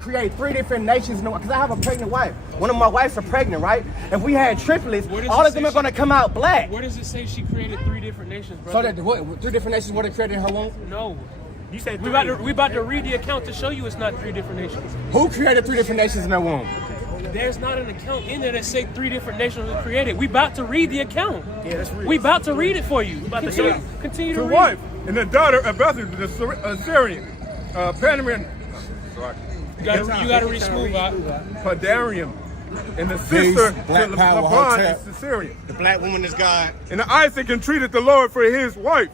Create 3 different nations because I have a pregnant wife. One of my wives are pregnant, right? If we had triplets, all of them are going to come out black. Where does it say she created 3 different nations, brother? So that what, 3 different nations were created in her womb? No. You said we about to read the account to show you it's not 3 different nations. Who created 3 different nations in her womb? There's not an account in there that say 3 different nations were created. We about to read the account. Yeah, let's read. We about to read it for you. Continue to read. wife and the daughter of Bethlehem, the Assyrian, Panamanian. You gotta read smooth, Padarium, and the sister Black to Power, Laban Hotep. is Syrian. The black woman is God. And Isaac entreated the Lord for his wife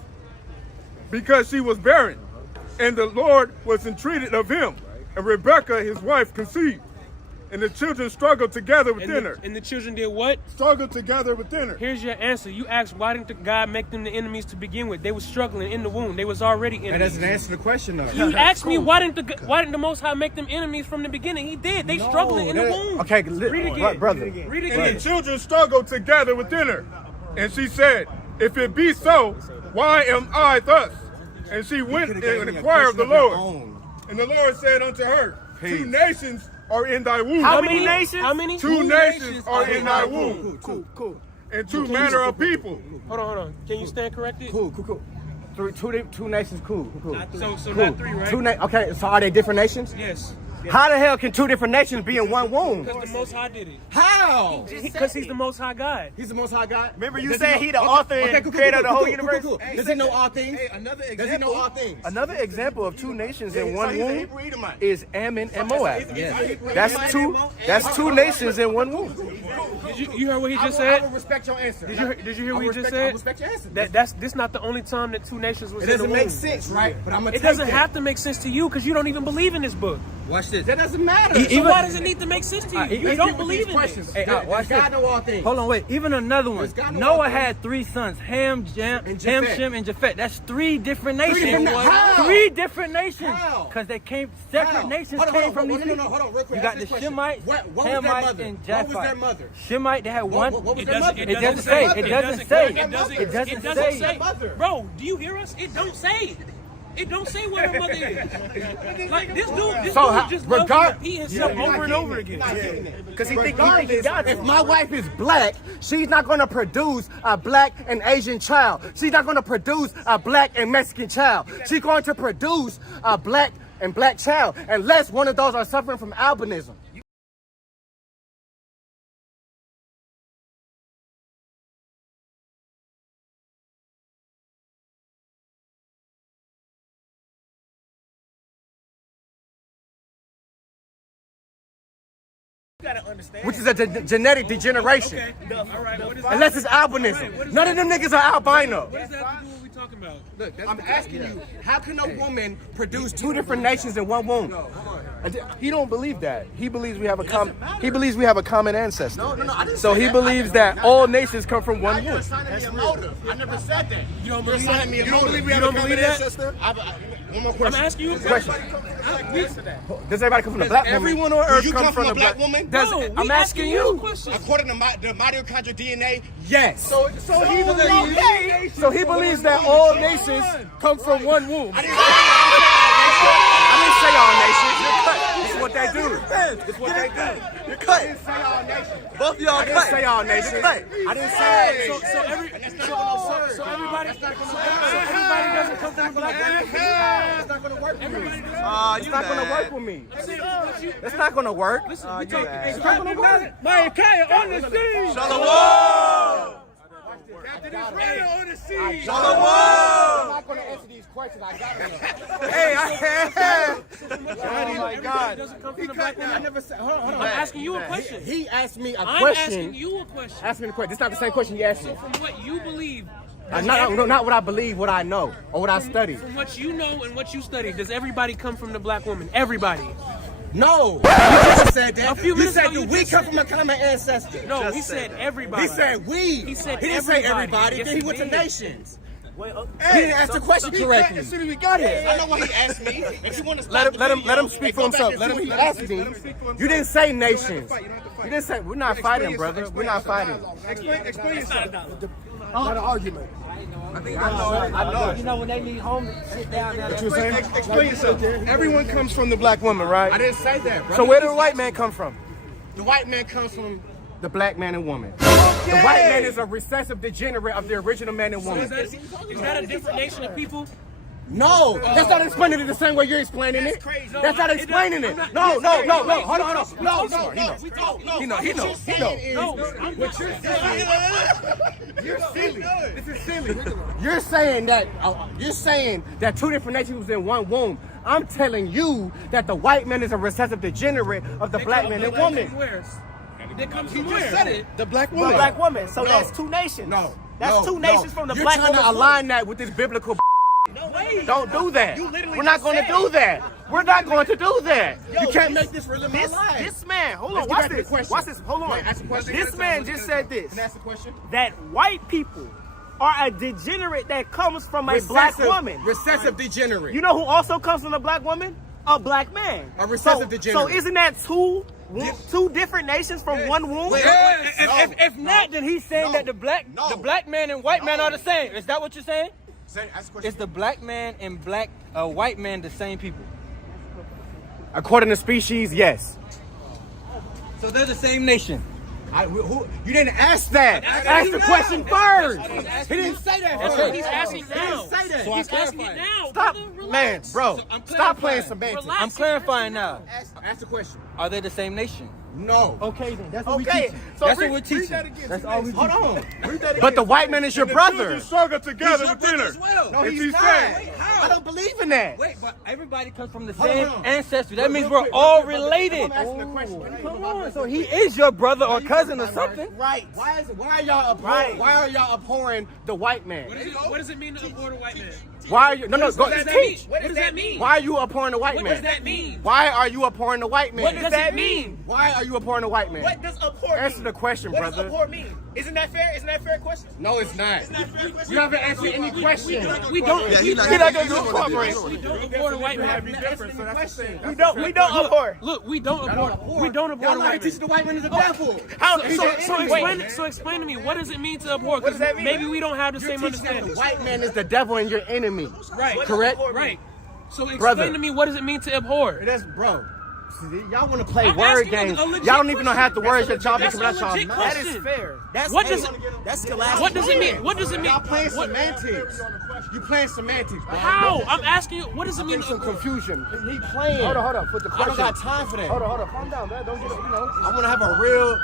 because she was barren. And the Lord was entreated of him. And Rebekah, his wife, conceived. And the children struggled together within her. And the children did what? Struggled together within her. Here's your answer. You asked, why didn't God make them the enemies to begin with? They were struggling in the womb. They was already enemies. That doesn't answer the question, though. You asked me, why didn't the Most High make them enemies from the beginning? He did. They struggling in the womb. Okay, read it again. brother. Read it And again. the children struggled together within her. And she said, if it be so, why am I thus? And she went and inquired of the Lord. And the Lord said unto her, 2 nations are in thy womb. How many nations? How many? 2 nations are in thy womb. Cool. And 2 manner of people. Hold on. Can you stand corrected? Cool. 2 nations, cool. So not 3, right? Okay, so are they different nations? Yes. How the hell can 2 different nations be in one womb? Because the Most High did it. How? Because he's the Most High God. He's the Most High God? Remember you said he the author and creator of the whole universe? Cool. Does he know all things? Does he know all things? Another example of 2 nations in one womb is Ammon and Moab. That's two nations in one womb. You heard what he just I said? will respect your answer. Did you hear what he just I said? respect your answer. This not the only time that 2 nations was It in the doesn't womb. make sense, right? But I'm gonna It doesn't have to make sense to you because you don't even believe in this book. Watch this. That doesn't matter. So why does it need to make sense to you? You don't believe in questions. it. Hey, watch God this. know all things. Hold on, wait. Even another one. God know Noah all had 3 sons: Ham, And Shem, Japheth. and Japheth. That's 3 different nations. How? 3 different nations. How? Because they came separate nations came from these people. Hold on, real quick. You got Ask the this question. Shemites, What was their Hamites, mother? and What was their Japheth. mother? Shemite, they had one. What was It their mother? doesn't say. It doesn't say. It doesn't say. Bro, do you hear us? It don't say. It don't say where her mother is. Like this dude just loves to repeat himself over and over again. Because he think if my wife is black, she's not going to produce a black and Asian child. She's not going to produce a black and Mexican child. She's going to produce a black and black child, unless one of those are suffering from albinism. Which is a genetic degeneration. Okay. All right. What is Unless it's albinism. None of them niggas are albino. What does that have to do with what we talking about? Look, I'm asking you, how can a woman produce 2 different nations in one womb? He don't believe that. He believes we have a common ancestor. No, I didn't So say he that. believes that all nations come from one You're womb. assigning me a motive. I never said that. You don't believe assigning me a motive. You don't believe that? One more I'm question. asking you a question. Does everybody come from the black woman? Everyone on earth come from a black woman? I'm asking you. According to the mitochondrial DNA, Yes. So he believes. Okay. So he believes that all nations come from one womb. I didn't say all nations. You're cut. This is what they do. This is what they do. You're cut. I didn't say all nations. Both of y'all cut. I didn't say all nations. I didn't say. So everybody doesn't come from a black woman. It's not gonna work for me. It's not gonna work for me. It's not gonna work. Listen, we talking. It's not gonna work. Ma'Khia on the scene. Shalom! Captain Israel on the scene. I'm not gonna answer these questions. I got it. Hey, Oh my God! Doesn't come from the black woman. I never said. Hold on. I'm asking you a question. He asked me a I'm question. asking you a question. Ask me the question. This is not the same question you asked me. So from what you believe, Not what I believe, what I know, or what I study. from what you know and what you study, does everybody come from the black woman? Everybody. No, you just said that. A few You minutes said ago, that you we just come said- from a common ancestor. No, he said everybody. He said we. He said He didn't say everybody. everybody. Yes, Then he he went to did. nations. He didn't ask the question correctly. as soon as we got here, I know what he asked me. If you want to Let him speak for himself. Let him ask me. You didn't say nations. You didn't say. We're not fighting, brother. We're not fighting. Explain yourself. Not an argument. I know. You know when they leave home, they sit down there. What you saying? Explain yourself. Everyone comes from the black woman, right? I didn't say that, bro. So where did the white man come from? The white man comes from the black man and woman. The white man is a recessive degenerate of the original man and woman. Is that a different nation of people? No, that's not explaining it the same way you're explaining it. That's not explaining it. No. Hold on. No. He knows. What you're saying, you're silly. This is silly. You're saying that two different nations was in one womb. I'm telling you that the white man is a recessive degenerate of the black man and woman. They come from where? The black woman. The black woman. So that's two nations. That's two nations from the You're black trying woman. to align that with this biblical. No way. Don't do that. We're not going to do that. We're not going to do that. You can't make this real in my life. This man, hold on, Let's watch get back to the this. question. Watch this. Hold on. Ask the question. This man just said this. Can I ask the question? That white people are a degenerate that comes from a black woman. Recessive degenerate. You know who also comes from a black woman? A black man. A recessive degenerate. So isn't that two different nations from one womb? If not, then he's saying that the black man and white man are the same. Is that what you're saying? Ask the question. Is the black man and white man the same people? According to species, yes. So they're the same nation. You didn't ask that. Ask the question first. He didn't say that. He's asking now. He's asking it now. Stop, brother, man, bro. Stop playing semantics. Relax. I'm clarifying now. Ask the question. Are they the same nation? No. Okay, then. That's what we Okay, teach. so That's what we're teaching. That's all we teach. Hold on. But the white man is your brother. Children struggle together with dinner. No, If he's he not. said- I don't believe in that. Wait, but everybody comes from the Hold same on. ancestry. That means we're all related. I'm asking the question. Come on, so he is your brother or cousin or something. Right. Why are y'all abhorring the white man? What does it mean to abhor a white man? Why are you? No. Go What does that mean? teach. What does that mean? Why are you abhorring the white What man? does that mean? Why are you abhorring the white man? What does that mean? Why are you abhorring the white man? what does abhor mean? Answer the question, What does brother. abhor mean? Isn't that fair? Isn't that a fair question? No, it's not. You haven't answered any question. We don't. He's not gonna cooperate. We don't abhor the white man. We don't abhor. Look, we don't abhor. We don't abhor Y'all the like white teaching man. the white man is a devil. So explain to me, what does it mean to abhor? Because maybe we don't have the same Teaching that understanding. the white man is the devil and your enemy. Right. Correct? Right. So explain Brother. to me, what does it mean to abhor? That's bro. Y'all want to play I'm word asking games. a legit Y'all don't even know question. half the words that y'all be That's coming a out legit y'all. question. That is fair. That's What does it? That's scholastic. What does it mean? What does it mean? Y'all playing What- semantics. You playing semantics, bro. How? I'm asking you. What does it I'm mean getting to some abhor? confusion. He playing. Hold on. Put the I question. don't got time for that. Hold on. Calm down, man. Don't get it. I want to have a real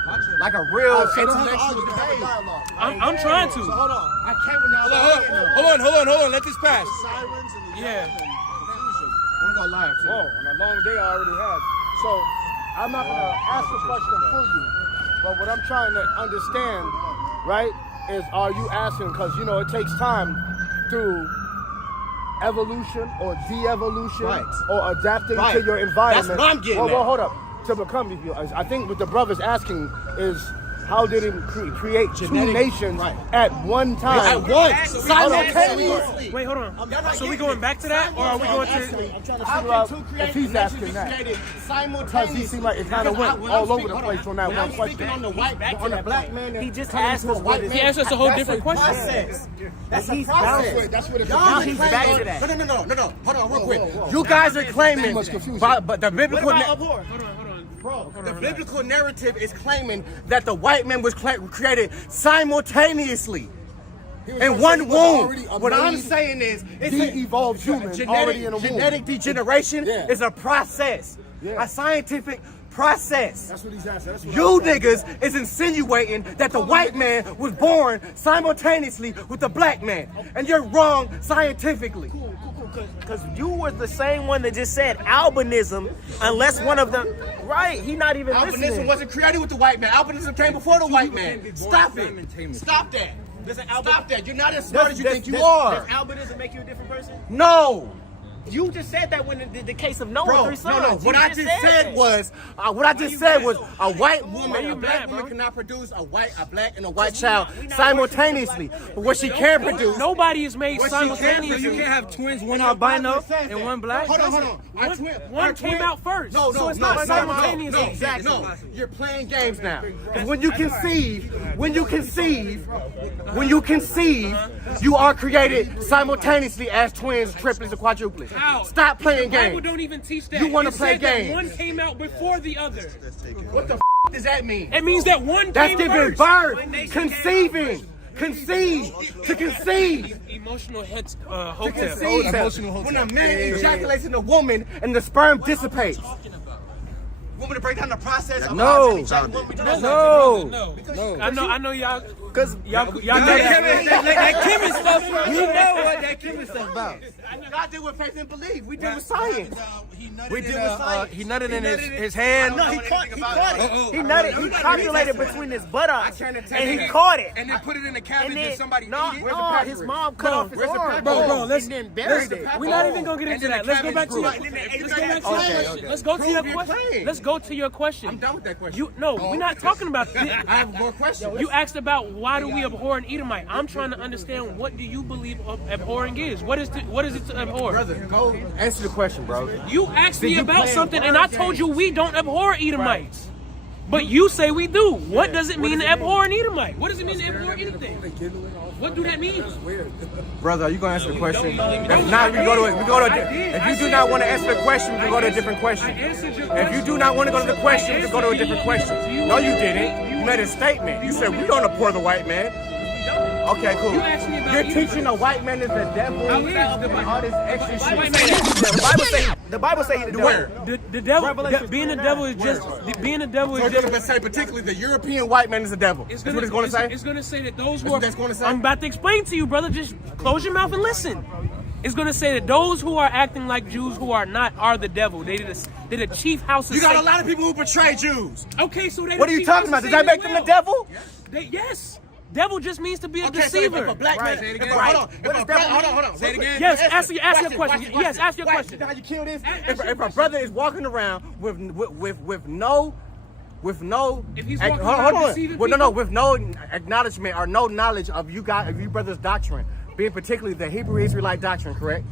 intellectual debate. I'm trying to. Hold on. I can't when y'all Hold on. Let this pass. Yeah. I'm gonna lie. Whoa, and a long day I already had. So I'm not gonna ask the question for you, but what I'm trying to understand, right, is are you asking, because you know it takes time through evolution or de-evolution Right. or adapting Right. to your environment. That's what I'm getting Well, at. hold up. To become, I think what the brother's asking is how did it create two Genetic- nations right. at one time? At once, simultaneously. Wait, hold on. So we going back to that, or are we going to? I'm trying to How figure out can two if he's asking that. created Because simultaneously? he seemed like it kind of went all over the place on that When one I'm question. speaking on the black man. He just coming asked to a us white what man, He asked us a whole that's different question. Process. That's a He's process. bouncing. That's what it Y'all Now are he's claiming- back to that. No. Hold on, real quick. You guys are claiming, much confusion. but the biblical, What about abhor? the biblical narrative is claiming that the white man was created simultaneously. In one womb. What I'm saying is, it's de-evolved human already in a womb. genetic degeneration Yeah. is a process, Yeah. a scientific process. That's what he's asking. That's what You I'm trying to niggas is insinuating that the white man was born simultaneously with the black man, and you're wrong scientifically. Because you was the same one that just said albinism, unless one of them. Right, he not even Albinism listening. wasn't created with the white man. Albinism came before the white man. Stop it. Stop that. Stop that. You're not as smart as you think you are. Does albinism make you a different person? No. You just said that when the case of Noah, 3 sons. No. What I just said was a white woman, a black woman cannot produce a black and a white child simultaneously. But what she can produce, nobody is made simultaneously. You can't have twins, one albino and one black. Hold on. One came out first. So it's not simultaneous. No, exactly. No, you're playing games now. Because when you conceive, you are created simultaneously as twins, triplets, or quadruplets. How? Stop playing The Bible games. don't even teach that. You want to It play said that games. one came out before the other. What the does that mean? It means that one That's came giving first. birth, conceiving, to conceive. Emotional heads, To Hotep. conceive. When a man ejaculates in a woman and the sperm dissipates. Want me to break down the process? No. I know y'all. Because y'all that Kim stuff. You know what that Kim stuff about. God did with faith and belief. We did with science. We did he nutted in his hand. No, he caught it. He nutted. He copulated between his buttocks and he caught it. And then put it in the cabinet and somebody No, eat it. his mom cut off his arm. Bro, let's and then buried it. We're not even gonna get into that. Let's go back to your question. Let's go to your question. Let's go to your question. I'm done with that question. We're not talking about that. I have more questions. You asked about why do we abhor an Edomite. I'm trying to understand, what do you believe abhorring is? What is it to abhor? Brother, go answer the question, bro. You asked me about something and I told you we don't abhor Edomites. But you say we do. What does it mean to abhor an Edomite? What does it mean to abhor anything? What do that mean? Brother, are you gonna answer the question? If not, we go to it. If you do not want to answer the question, we can go to a different question. If you do not want to go to the question, we can go to a different question. No, you didn't. You made a statement. You said we don't abhor the white man. Okay, cool. You're teaching a white man is the devil and all this extra shit. The Bible say he's the devil. The devil, being a devil is just, being a devil is So it's just. going to say particularly the European white man is the devil. That's what it's going to say? It's going to say that those who That's are. what that's gonna say? I'm about to explain to you, brother. Just close your mouth and listen. It's going to say that those who are acting like Jews who are not are the devil. They're the chief house of You got Satan. a lot of people who betray Jews. Okay, so they. What are you talking about? Does that make them the devil? Yes. Devil just means to be a Okay, so deceiver. if a black man, Say it again. hold on. Say it again. Yes, ask your question. Yes, ask your question. You know how you kill this? If a brother is walking around with no If he's walking around deceiving people? with no acknowledgement or no knowledge of you brothers' doctrine, being particularly the Hebrew Israelite doctrine, correct?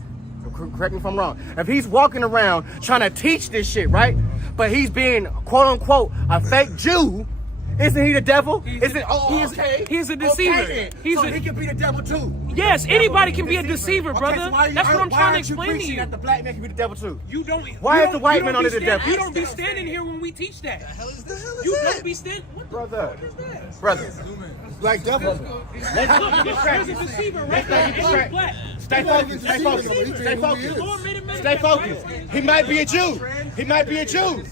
Correct me if I'm wrong. If he's walking around trying to teach this shit, right? But he's being quote unquote a fake Jew. Isn't he the devil? He's a deceiver. Okay, he can be the devil too. Yes, anybody can be a deceiver, brother. Okay, so That's what I'm trying to explain to you. That the black man can be the devil too. You don't. Why you is the don't- white you man don't under be the devil? You don't be standing here when we teach that. You don't be standing. Brother. Black devil. There's a deceiver right there. And he's black. Stay focused. Stay focused. He might be a Jew. He might be a Jew.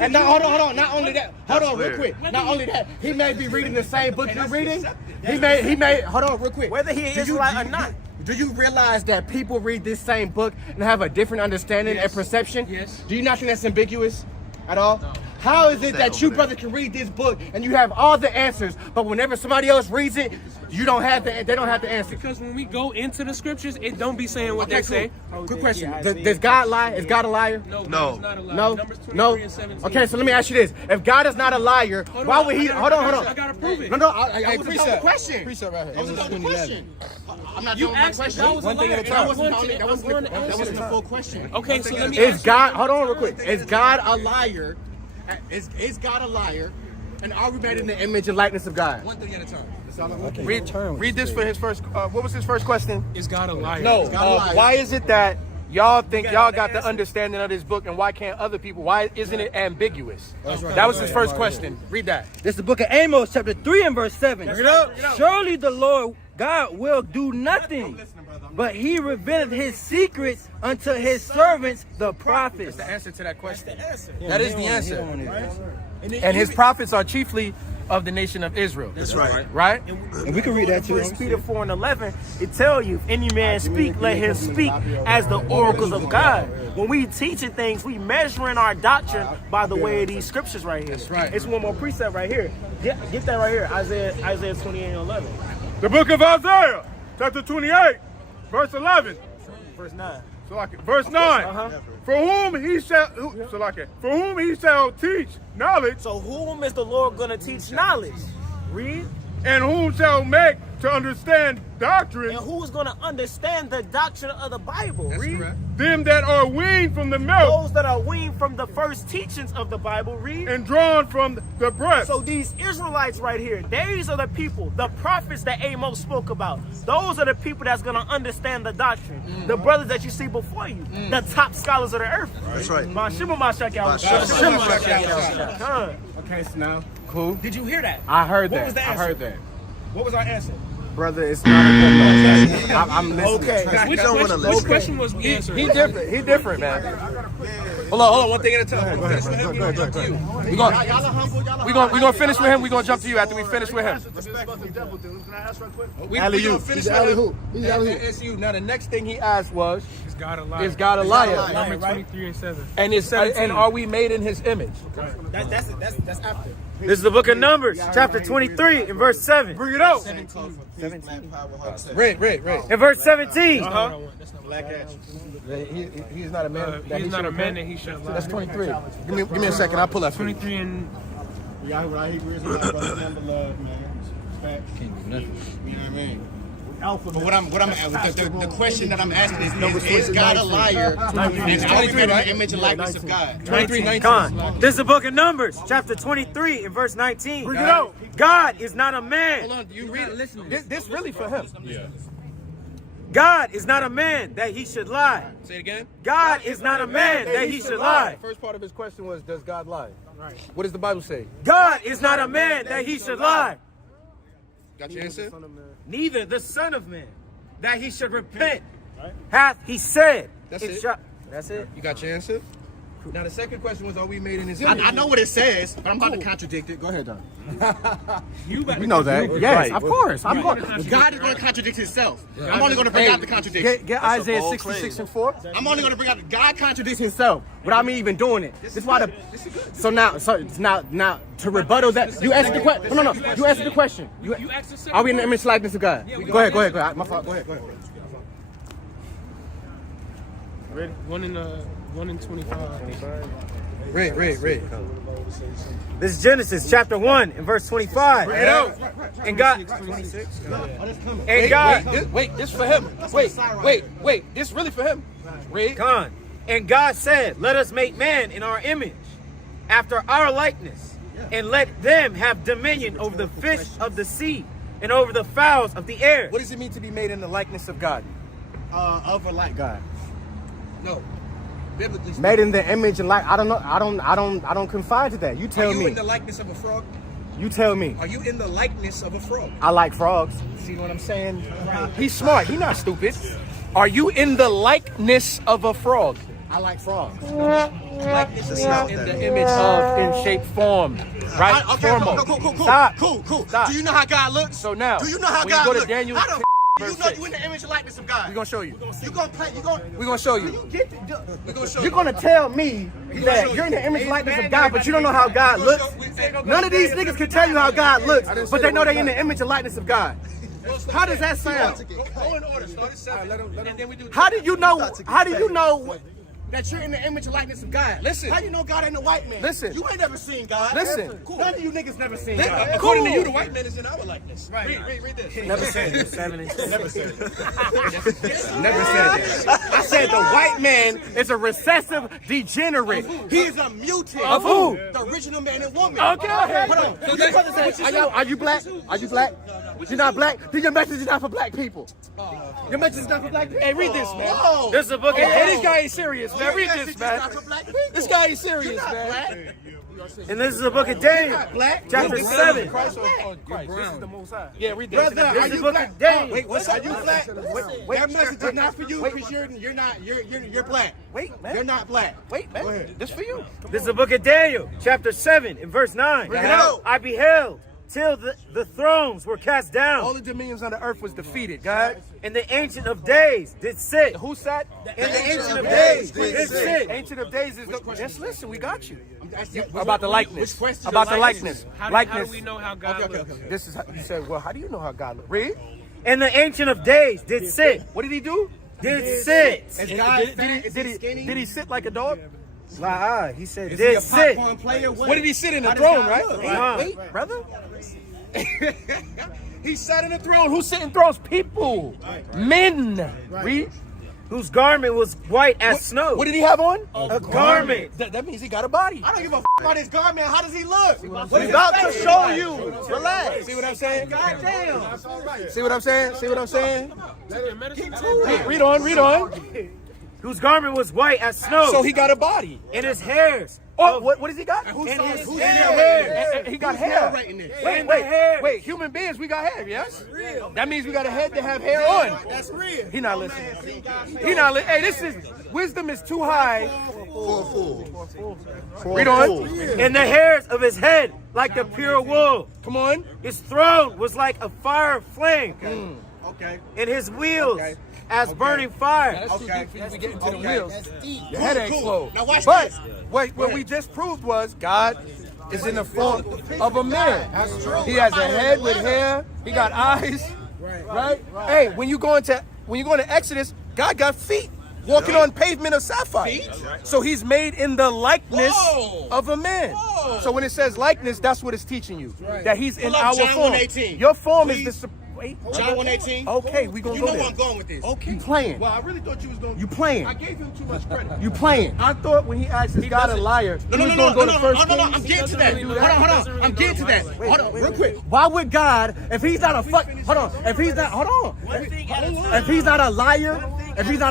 And now, hold on. Not only that. Hold on, real quick. Not only that, he may be reading the same book you're reading. He may. Hold on, real quick. Whether he is Israelite or not. Do you realize that people read this same book and have a different understanding and perception? Yes. Do you not think that's ambiguous at all? No. How is it that you, brother, can read this book and you have all the answers, but whenever somebody else reads it, they don't have the answer? Because when we go into the scriptures, it don't be saying what they say. Good question. Does God lie? Is God a liar? No. God is not a liar. No. Numbers 23 No. and 17. Okay, so let me ask you this: if God is not a liar, why would He? Hold on. I gotta prove it. No. I wasn't done with the question. Precept right here. I wasn't done with the question. I'm not You done with my asked question. if I was a One thing liar. at a time. That wasn't the full question. Okay, so let me Is ask God? Hold on, real quick. Is God a liar? Is God a liar? And are we made in the image and likeness of God? One thing at a time. Read this for his first. What was his first question? Is God a liar? No. God a liar. Why is it that y'all think y'all got the understanding of this book, and why can't other people? Why isn't it ambiguous? That was his first question. Read that. This is the book of Amos, chapter 3 and verse 7. Read it up. Surely the Lord God will do nothing, but he revealeth his secrets unto his servants, the prophets. The answer to that question. That is the answer. And his prophets are chiefly of the nation of Israel. That's right. Right? And we can read that too. 1 Peter 4 and 11, it tell you, if any man speak, let him speak as the oracles of God. When we teaching things, we measuring our doctrine by the way of these scriptures right here. That's right. It's one more precept right here. Get that right here, Isaiah 28 and 11. The book of Isaiah, chapter 28, verse 11. Verse 9. Verse 9. For whom he shall teach knowledge. So whom is the Lord going to teach knowledge? Read. And whom shall make to understand doctrine. And who is going to understand the doctrine of the Bible? Read. Them that are weaned from the milk. Those that are weaned from the first teachings of the Bible. Read. And drawn from the breast. So these Israelites right here, these are the people, the prophets that Amos spoke about. Those are the people that's going to understand the doctrine. The brothers that you see before you. The top scholars of the earth. That's right. Okay, so now. Cool. Did you hear that? I heard What that. was the I answer? heard that. What was our answer? Brother, it's not a good match. I'm listening. Okay. We don't want to Which listen. question was we answering? He different. He different, man. Hold on. One thing at a time. We're gonna finish with him. We're gonna jump to you after we finish with him. He's alley-hoop. It's you. Now the next thing he asked was, Is God a liar? is God a liar? Numbers 23 and 7. And are we made in his image? That's after. This is the book of Numbers, chapter 23 and verse 7. Bring it out. 17. Read. And verse 17. He's not a man. He's not a man that he shall lie. That's 23. Give me a second. I'll pull that for you. 23 and But the question that I'm asking is God a liar? And are we made in the image and likeness of God? 23:19. Come on. This is the book of Numbers, chapter 23 and verse 19. Bring it out. God is not a man. Hold on. You read it. Listen. This really for him. God is not a man that he should lie. Say it again. God is not a man that he should lie. First part of his question was, does God lie? Right. What does the Bible say? God is not a man that he should lie. Got your answer? Neither the Son of Man that he should repent. Hath he said. That's it. That's it. You got your answer? Now the second question was, are we made in his image? I know what it says, but I'm about to contradict it. Go ahead, John. We know that. Yes, of course. God is going to contradict himself. I'm only going to bring out the contradiction. Get Isaiah 66 and 4. I'm only going to bring out God contradicts Himself without me even doing it. This is why so now to rebuttal that you asked the question. No. You asked the question. you asked us. Are we in the image likeness of God? Go ahead. My fault. Go ahead. Ready? 1 in 25. Read. This is Genesis chapter 1 and verse 25. And God. And God. Wait, this for him. Wait. This really for him. Read. Come on. And God said, let us make man in our image, after our likeness, and let them have dominion over the fish of the sea and over the fowls of the air. What does it mean to be made in the likeness of God? Over like God. No. Biblically. Made in the image and like I don't know. I don't confide to that. You tell me. Are you in the likeness of a frog? You tell me. Are you in the likeness of a frog? I like frogs. See what I'm saying? He's smart. He's not stupid. Are you in the likeness of a frog? I like frogs. Likeness is not in the image of, in shape, form, right? Okay, cool. Stop. Cool. Stop. Do you know how God looks? So now, do you know how when God you go to looks? Daniel How the you verse know 6. you in the image and likeness of God? We're gonna show you. You gonna play? We're gonna show you. You're gonna tell me that you're in the image and likeness of God, but you don't know how God looks. None of these niggas can tell you how God looks, but they know they're in the image and likeness of God. How does that sound? Go in order. Start at 7, and then we do. How do you know? How do you know that you're in the image and likeness of God? Listen. How do you know God ain't a white man? Listen. You ain't never seen God. Listen. None of you niggas never seen God. According to you, the white man is in our likeness. Right. Read this. Never said it. 7 and 6. Never said it. Never said that. I said the white man is a recessive degenerate. He is a mutant. Of who? The original man and woman. Okay. Hold on. Are you black? Are you black? You're not black? Then your message is not for black people. Your message is not for black people. Hey, read this, man. Whoa. This is the book of Hey, this guy is serious, man. Read Message this, is man. not for black people. This guy is serious, You're not man. black. And this is the book of Daniel, chapter 7. Christ or Christ? This is the Most High. Yeah, read this. Brother, This are is the you book black? of Daniel. Wait, what's Are up? you black? That message is not for you because you're black. You're not black. Wait, man. This for you. This is the book of Daniel, chapter 7 and verse 9. Bring it out. I beheld till the thrones were cast down, All the dominions on the earth was defeated, God. and the Ancient of Days did sit. Who sat? And the Ancient of Days did sit. Ancient of Days is the. Just listen, we got you. Which About the likeness. Which question? About the likeness. How do we know how God looks? This is how you said. Well, how do you know how God looks? Read. And the Ancient of Days did sit. What did he do? Did sit. Did he sit like a dog? He said did sit. What did he sit in the throne, right? Wait, brother. He sat in the throne. Who sit in thrones? People. Men. Read. Whose garment was white as snow. What did he have on? A garment. That means he got a body. I don't give a f about his garment. How does he look? What he's about to show you. Relax. See what I'm saying? Goddamn. See what I'm saying? See what I'm saying? Read on. Whose garment was white as snow. So he got a body. And his hairs. Oh, what does he got? And his hair. He got hair. Hair. Wait. Human beings, we got hair, yes? That means we got a head to have hair on. That's real. He not listening. He not listening. Hey, this is, wisdom is too high. Read on. And the hairs of his head like the pure wool. Come on. His throne was like a fire flame. Okay. And his wheels as burning fire. That's too deep for you to get into the wheels. Your head ain't slow. Now watch But this. wait, what we just proved was God is in the form of a man. He has a head with hair. He got eyes. Right? Hey, when you go into Exodus, God got feet walking on pavement of sapphire. So he's made in the likeness of a man. So when it says likeness, that's what it's teaching you. That he's in our John form. 1:18. Your form is the John 1:18. Okay, we gonna You go know there. where I'm going with this. Okay. You playing. Well, I really thought you was going to. You playing. I gave him too much credit. You playing. I thought when he asked his God a liar, No, he was gonna go to First I'm Kings. getting to that. Hold on. I'm getting to that. Hold on, real quick. Why would God, if he's not a if he's not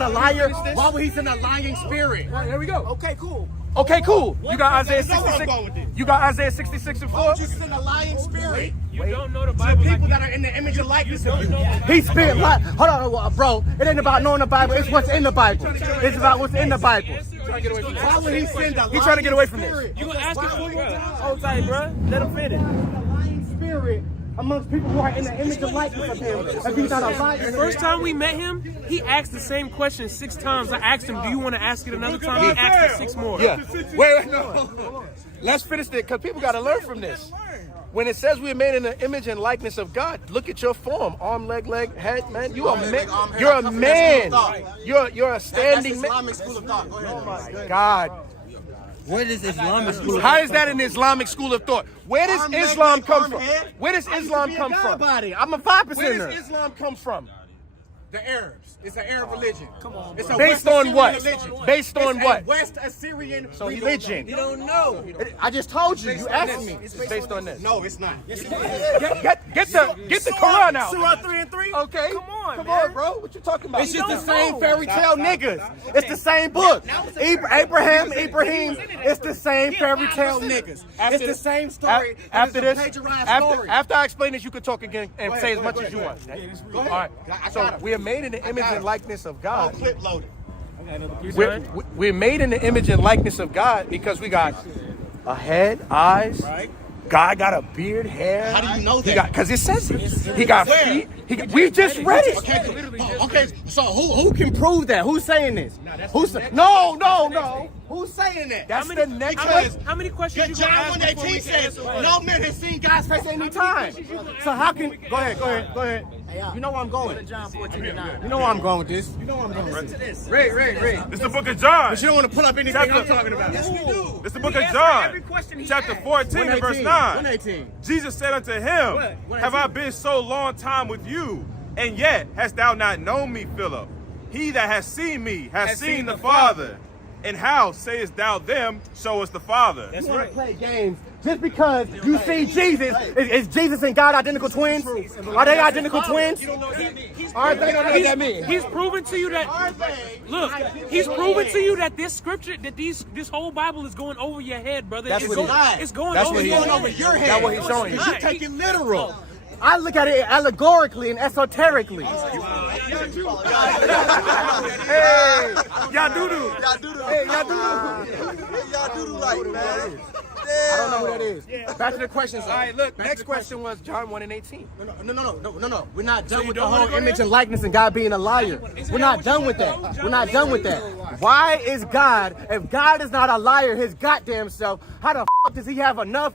a liar, why would he send a lying spirit? There we go. Okay, cool. Okay, cool. You got Isaiah You know where I'm 66. going with this. You got Isaiah 66 and 4. You send a lying spirit You don't know the to Bible. people that are in the image and likeness of you. He spirit lie. Hold on, bro. It ain't about knowing the Bible. It's what's in the Bible. It's about what's in the Bible. Why would he send a He's trying to get away from this. You gonna ask it one more time? Hold tight, bro. Let him finish. Lying spirit amongst people who are in the image and likeness of him. If he's not a liar, The first time we met him, he asked the same question 6 times. I asked him, do you want to ask it another time? He asked it 6 more. Yeah. Wait, no. Let's finish it because people got to learn from this. When it says we're made in the image and likeness of God, look at your form. Arm, leg, head, man. You a man. You're a man. You're a standing man. Islamic school of thought. Go ahead. Oh my God. Where does Islamic school? How is that an Islamic school of thought? Where does Arm, leg, Islam leg, come arm, from? head. Where does Islam come from? body. I'm a Where 5%er. does Islam come from? The Arabs. It's an Arab religion. Come on. It's a Based West on Assyrian what? religion. Based on It's what? a West Assyrian Religion. You don't know. I just told you. You asked me. It's based on this. No, it's not. Get the Quran out. Surah 3 and 3? Okay. Come on, Come man. on, bro. What you talking about? It's just the same fairy tale niggas. It's the same book. Ibrahim. It's the same fairy tale niggas. It's the same story. After It's a this, plagiarized story. after I explain this, you can talk again and say as much as you want. Go ahead. All right. I So got it. we are made in the image and likeness of God. Clip loaded. We're made in the image and likeness of God because we got a head, eyes. Right. God got a beard, hair. How do you know that? Because it says it. He got feet. We just read it. Okay, so Who can prove that? Who's saying this? No. Who's saying that? That's the next Because How many questions you gonna John ask before we 1:18 says, answer? no man has seen God's face Any time. So how can go ahead. You know where I'm going. John 14:9. You know where I'm going with this. It's the book of John. But you don't want to pull up anything I'm talking about. Yes, we do. It's the book of John, chapter 14 and verse 9. 118. Jesus said unto him, have I been so long time with you, and yet hast thou not known me, Philip? He that has seen me has seen the Father. And how sayest thou them, show us the Father? You want to play games just because you see Jesus. Is Jesus and God identical twins? Are they identical twins? Aren't they? Don't know what that means. He's proven to you that. Look, he's proven to you that this scripture, that this whole Bible is going over your head, brother. That's It's what going, it's going that's over what he- your Going head. over your head. That's what he's showing you. You take it literal. I look at it allegorically and esoterically. Hey, Yadudu. Hey, Yadudu. I don't know who that is. Back to the questions. All right, look. Next question was John 1 and 18. No. We're not done with the whole image and likeness and God being a liar. We're not done with that. Why is God, if God is not a liar his goddamn self, how the fuck does he have enough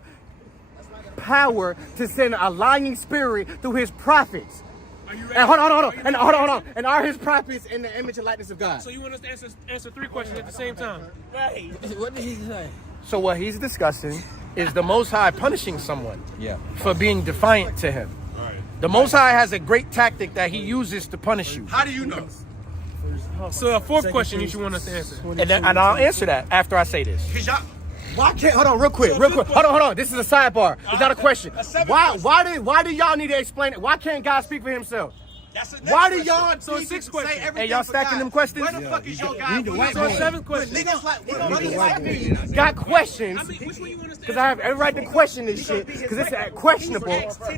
power to send a lying spirit through his prophets? And hold on. And hold on. And are his prophets in the image and likeness of God? So you want us to answer 3 questions at the same time? Right. What did he say? So what he's discussing is the Most High punishing someone for being defiant to him. The Most High has a great tactic that he uses to punish you. How do you know? So a 4th question you want us to answer. And I'll answer that after I say this. Why can't? Hold on, real quick. Hold on. This is a sidebar. It's not a question. Why do y'all need to explain it? Why can't God speak for himself? Why do y'all? So 6 questions. Hey, y'all stacking them questions? Where the fuck is your God? So 7th question. Niggas like Got questions? Which one you want us to Because I have every right to question this shit. Because it's questionable.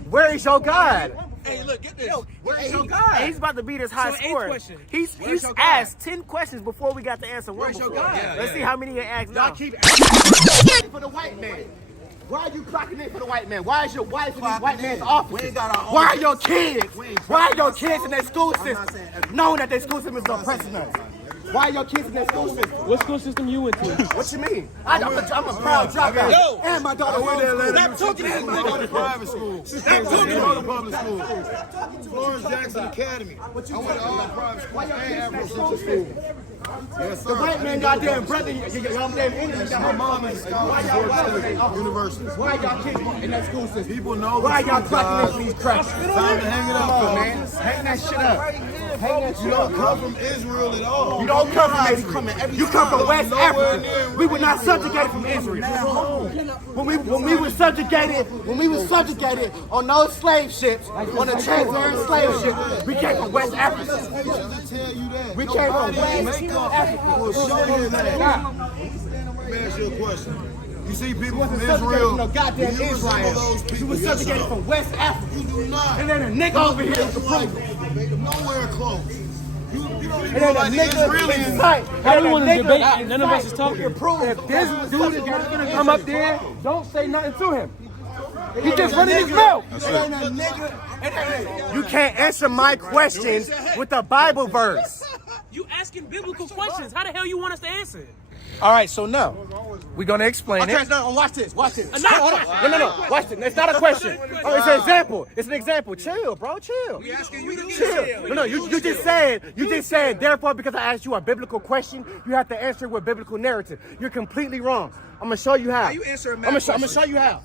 Where is your God? Hey, look, get this. Where is your God? He's about to beat his high So 8th score. question. He's your God? asked 10 questions before we got to answer one. Where's your before. God? Let's see how many he asked now. Y'all keep asking for the white man. Why are you clocking in for the white man? Why is your wife in these white man's office? Why are your kids? Why are your kids in their school system? Knowing that their school system is oppressing us. Why are your kids in their school system? What school system you went to? What you mean? I'm a proud dropout. Yo. And my daughter went there. Stop talking to him. Private school. Stop talking to him. Public school. Florence Jackson Academy. I went to all private school and Afro Central School. Yes, The white man, goddamn brother, y'all damn English. My mom is a scholar at Georgia State University. Why y'all kids in that school system? People know Why the y'all truth, clocking in guys. for these cracks? Time to hang it up, man. Hang that shit up. Hang that You shit don't up. come from Israel at all. You don't come from Israel. You come from West Africa. We were not subjugated from Israel. When we were subjugated on those slave ships, on the transatlantic slave ship, we came from West Africa. Tell you that. We came from West Africa. Will show you that. Let me ask you a question. You see people from Subjugated Israel. from no goddamn you resemble those Israel. You people. were Yes, subjugated sir. from West Africa. You do not. And then a nigga over here with the Like, proof. nowhere close. You don't even And know then a like the nigga Israelis. inside. Everyone is debating and none of us is talking. If this dude is not gonna come up there, don't say nothing to him. He just running his mouth. You can't answer my questions with a Bible verse. You asking biblical questions. How the hell you want us to answer it? All right, so now we're gonna explain Okay, it. no, watch this. Watch this. Enough. Hold on. No. Watch this. It's not a question. Oh, it's an example. It's an example. Chill, bro. Chill. Chill. No. You just said. Therefore, because I asked you a biblical question, you have to answer with biblical narrative. You're completely wrong. I'm gonna show you how. you answer a I'm math gonna show you how.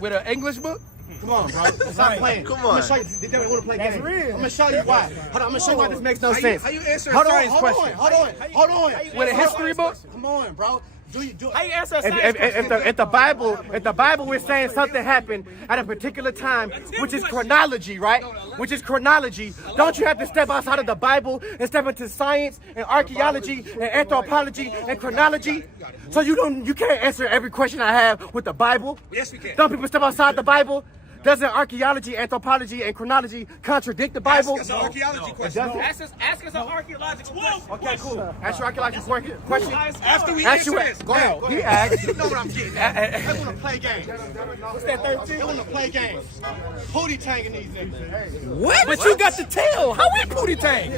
With an English book? Come on, bro. Stop playing. Come on. I'm gonna show you. They want to play games. I'm gonna show you why. Hold on. I'm gonna show you why this makes no sense. How you answer a Hold science on. question? Hold on. With a history book? Come on, bro. Do How you answer a science question? if the Bible is saying something happened at a particular time, which is chronology, right? Which is chronology. Don't you have to step outside of the Bible and step into science and archaeology and anthropology and chronology? So you can't answer every question I have with the Bible. Yes, we can. Don't people step outside the Bible? Doesn't archaeology, anthropology, and chronology contradict the Bible? That's an archaeology question. Ask us an archaeological question. Okay, cool. Ask your archaeological question. After we Ask answer you this, Go ahead. now, He asked. you know what I'm getting at. They want to play games. What's that, 13? They want to play games. Pootie tanging these niggas. What? But you got the tail. How we pootie tang?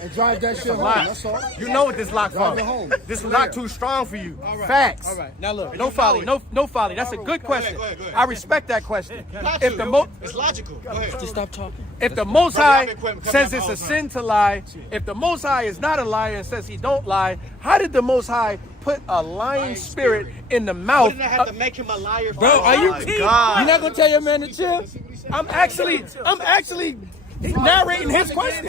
And drive that shit home. That's all. You know what this lock for. it home. This lock too strong for you. Facts. All right. Now look, no folly, no folly. That's a good question. Go ahead. I respect that question. Got If you. the It's logical. Go ahead. Just stop talking. If the Most High I've been coming says out it's all a the sin to lie, if the Most High is not a liar and says he don't lie, how did the Most High put a lying spirit in the mouth? Didn't I have to make him a liar? Bro, are you? God. You're not gonna tell your man to chill? I'm actually narrating his question.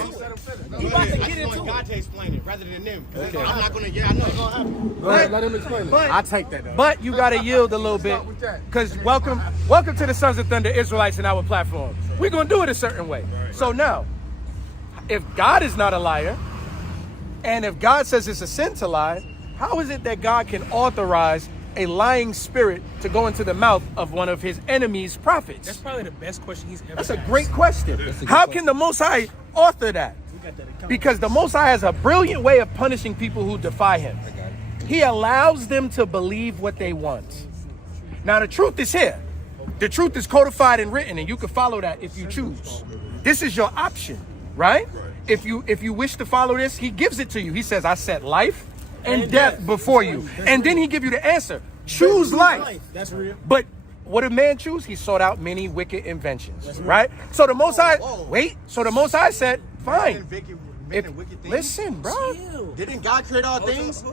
He about to get into God to explain it rather than them. I'm not gonna. Yeah, I know it's gonna happen. Go ahead, let him explain it. I take that. Though. But you gotta yield a little bit, because welcome to the Sons of Thunder Israelites in our platform. We're gonna do it a certain way. So now, if God is not a liar, and if God says it's a sin to lie, how is it that God can authorize a lying spirit to go into the mouth of one of his enemies' prophets? That's probably the best question he's ever That's a asked. great question. How can the Most High author that? Because the Most High has a brilliant way of punishing people who defy him. He allows them to believe what they want. Now the truth is here. The truth is codified and written, and you can follow that if you choose. This is your option, right? If you wish to follow this, he gives it to you. He says, I set life and death before you. And then he give you the answer. Choose life. That's real. But what did man choose? He sought out many wicked inventions, right? So the Most High, so the Most High said, fine. Listen, bro. Didn't God create all things?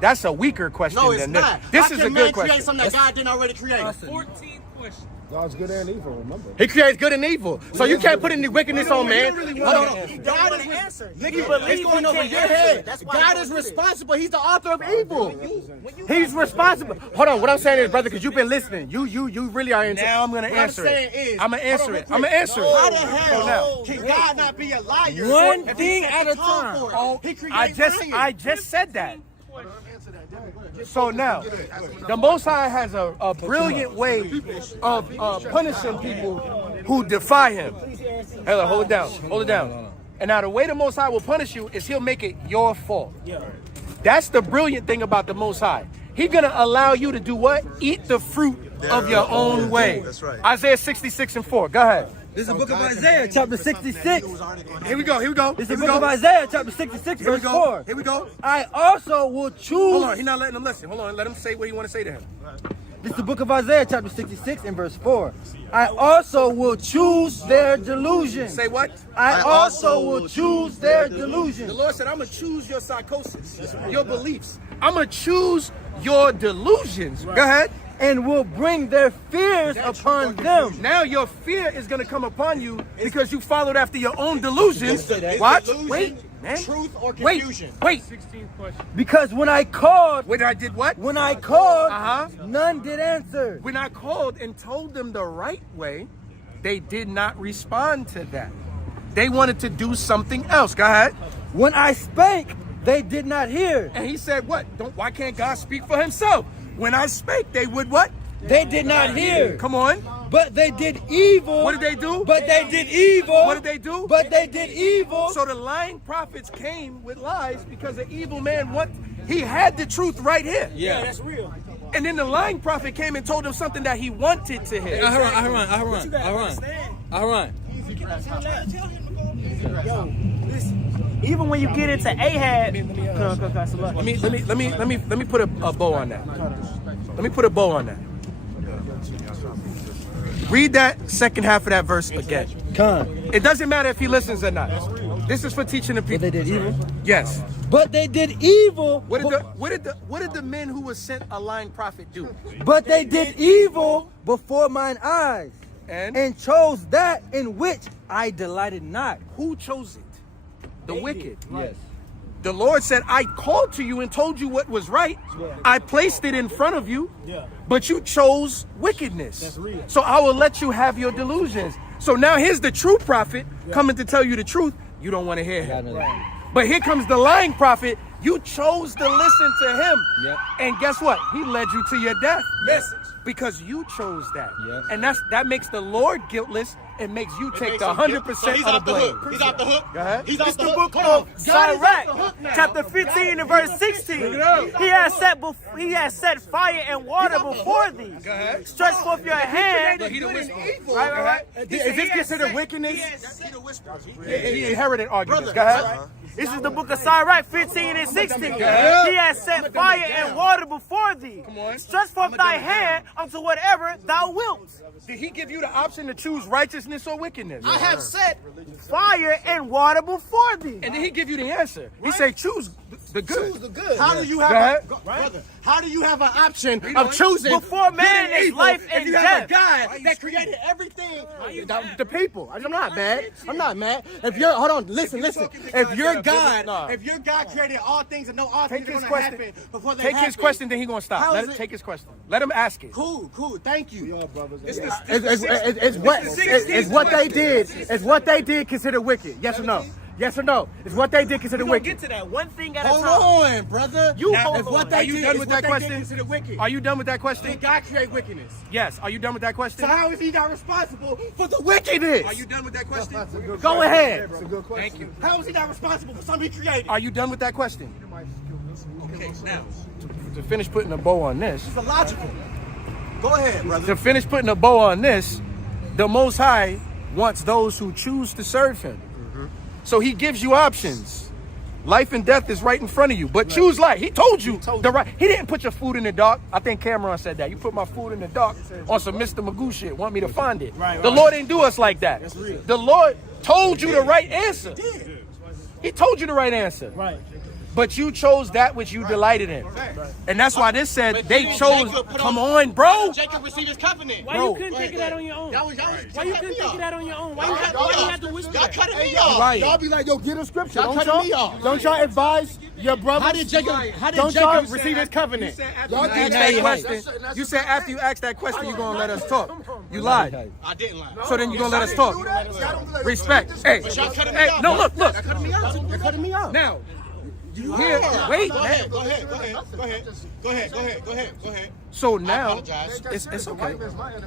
That's a weaker question No, it's than not. this. This How is can a man good create question. something that God didn't already create? 14 questions. God's good and evil, remember. He creates good and evil. So you can't put any wickedness on man. God is answer. it's going over your head. God is responsible. He's the author of evil. He's responsible. Hold on, what I'm saying is, brother, because you've been listening. You really are into. Now I'm gonna answer it. I'm gonna answer it. I'm gonna answer it. How the hell can God not be a liar? One if thing he at set a the tone time. for it? Oh, He created I just said that. So now, the Most High has a brilliant way of punishing people who defy Him. Hey, look, hold it down. And now the way the Most High will punish you is He'll make it your fault. That's the brilliant thing about the Most High. He's gonna allow you to do what? Eat the fruit of your own way. That's right. Isaiah 66:4. Go ahead. This is the book of Isaiah, chapter 66. Here we go. This is the book of Isaiah, chapter 66, verse 4. Here we go. I also will choose. Hold on, he's not letting him listen. Hold on, let him say what he want to say to him. This is the book of Isaiah, chapter 66, and verse 4. I also will choose their delusion. Say what? I also will choose their delusion. The Lord said, I'm going to choose your psychosis, your beliefs. I'm going to choose your delusions. Go ahead. And will bring their fears upon them. Now your fear is going to come upon you because you followed after your own delusions. Watch. Delusion, Wait, man. truth or confusion? Wait. 16 questions. Because when I called, When I did what? when I called, Uh-huh. none did answer. When I called and told them the right way, they did not respond to that. They wanted to do something else. Go ahead. When I spake, they did not hear. And he said, what? Why can't God speak for himself? When I spake, they would what? They did not hear. Come on. But they did evil. What did they do? But they did evil. What did they do? But they did evil. So the lying prophets came with lies because the evil man, he had the truth right here. Yeah, that's real. And then the lying prophet came and told him something that he wanted to hear. Aharon. Yo, listen. Even when you get into Ahab, Let me put a bow on that. Let me put a bow on that. Read that second half of that verse again. It doesn't matter if he listens or not. This is for teaching the people. They did evil. Yes. But they did evil. What did the men who was sent a lying prophet do? But they did evil before mine eyes, And chose that in which I delighted not. who chose it? The wicked. Yes. The Lord said, I called to you and told you what was right. I placed it in front of you, but you chose wickedness. That's real. So I will let you have your delusions. So now here's the true prophet coming to tell you the truth. You don't want to hear him. But here comes the lying prophet. You chose to listen to him. Yep. And guess what? He led you to your death. message. Because you chose that. Yep. And that makes the Lord guiltless. It makes you take the 100% So he's of off the the blame. hook. He's off the hook. Go ahead. He's off It's the the hook. book Hold on. of God is off the Sirach, hook now. chapter 15 and verse 16. He has set fire and water before thee. Stretch forth your hand. Right. Is this considered wickedness? He inherited arguments. Go ahead. This is the book of Sirach 15 and 16. He has set fire and water before thee. Stretch forth thy hand unto whatever thou wilt. Did he give you the option to choose righteousness or wickedness? I have set fire and water before thee. And then he give you the answer. He said, choose the good. Choose the good. How do you Go have ahead. brother? How do you have an option of choosing Before man good and is evil life if and you have a death? God that created everything? The people. I'm not mad. I'm not mad. If you're, hold on, listen. If you're God, If your God created all things and know all Take things are his going to question. happen before they Take happen. his question, then he gonna stop. How Let is him it- take his question. Let him ask it. Cool. Thank you. it's what they did. It's what they did considered wicked. Yes or no? Yes or no? It's what they did considered We're going to wicked. get to that one thing at a Hold time. on, brother. Now, If what are they you did done is with what that they question? did considered wicked. Are you done with that question? Did God create wickedness? Yes. Are you done with that question? So how is he not responsible for the wickedness? Are you done with that question? Go ahead. Thank you. How is he not responsible for something he created? Are you done with that question? Okay, now to finish putting a bow on this. It's illogical. Go ahead, brother. To finish putting a bow on this, the Most High wants those who choose to serve Him. So He gives you options. Life and death is right in front of you, but choose life. He told you the right. He didn't put your food in the dark. I think Cameron said that. You put my food in the dark on some Mr. Magoo shit. Want me to find it? The Lord didn't do us like that. The Lord told you the right answer. He told you the right answer. Right. But you chose that which you delighted in. And that's why this said they chose. Come on, bro. Jacob received his covenant. Why you couldn't think of that on your own? Why you couldn't think of that on your own? Why you have to whisper Y'all that? cutting me off. Right. Y'all be like, yo, get a scripture. Y'all Don't cutting me off. Don't y'all advise your brother? How did Jacob receive his covenant? You said after you asked that question, you're gonna let us talk. You lied. I didn't lie. So then you're gonna let us talk. Respect. Hey, Y'all cutting me hey, off. no, look. You're cutting me off. Now, here, wait. Go ahead. So now, apologize. it's okay.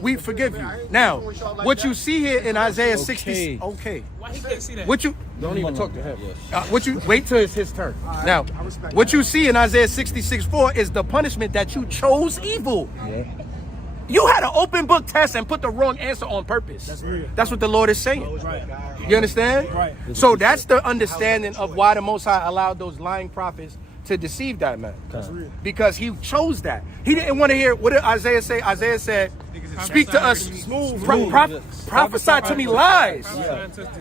We forgive you. Now, what you see here in Isaiah 60, okay. Why he can't see that? What you don't even talk to him. What you wait till it's his turn. Now, what you see in Isaiah 66:4 is the punishment that you chose evil. You had an open book test and put the wrong answer on purpose. That's what the Lord is saying. You understand? Right. So that's the understanding of why the Most High allowed those lying prophets to deceive that man. Because he chose that. He didn't want to hear, what did Isaiah say? Isaiah said, speak to us, prophesy to me lies.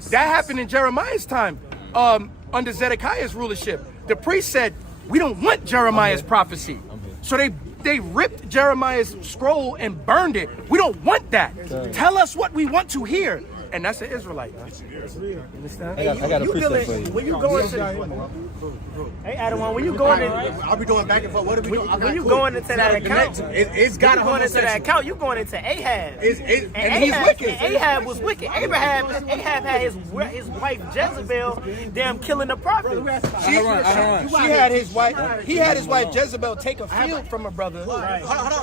That happened in Jeremiah's time, under Zedekiah's rulership. The priest said, we don't want Jeremiah's prophecy. So they ripped Jeremiah's scroll and burned it. We don't want that. Tell us what we want to hear. And that's the Israelite. Understand? I got a precept for you. When you go into, hey Adam, when you going in, I'll be going back and forth. What are we doing? when you going into that account, It's got you going into that account, you going into Ahab. And he's wicked. And Ahab was wicked. Ahab had his wife Jezebel, damn killing the prophet. She had his wife. He had his wife Jezebel take a field from a brother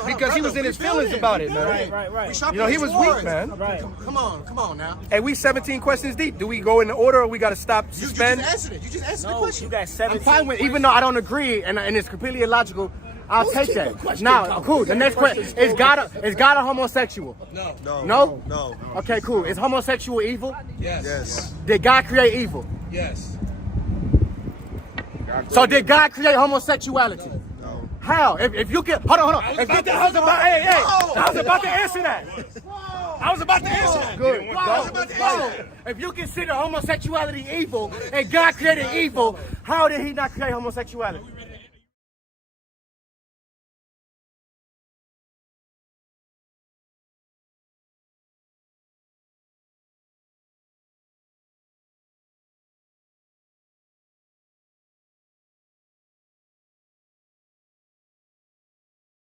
because he was in his feelings about it, man. Right. You know, he was weak, man. Right. Come on now. Hey, we 17 questions deep. Do we go in the order or we got to stop, suspend? You just answered the No, question. you got 17. I'm fine with, even though I don't agree and it's completely illogical, I'll take that. Now, cool. The next question is God a homosexual? No. Okay, cool. Is homosexual evil? Yes. Did God create evil? Yes. So did God create homosexuality? No. How? If you can, hold on. I was about to answer that. Good. If you consider homosexuality evil and God created evil, how did he not create homosexuality?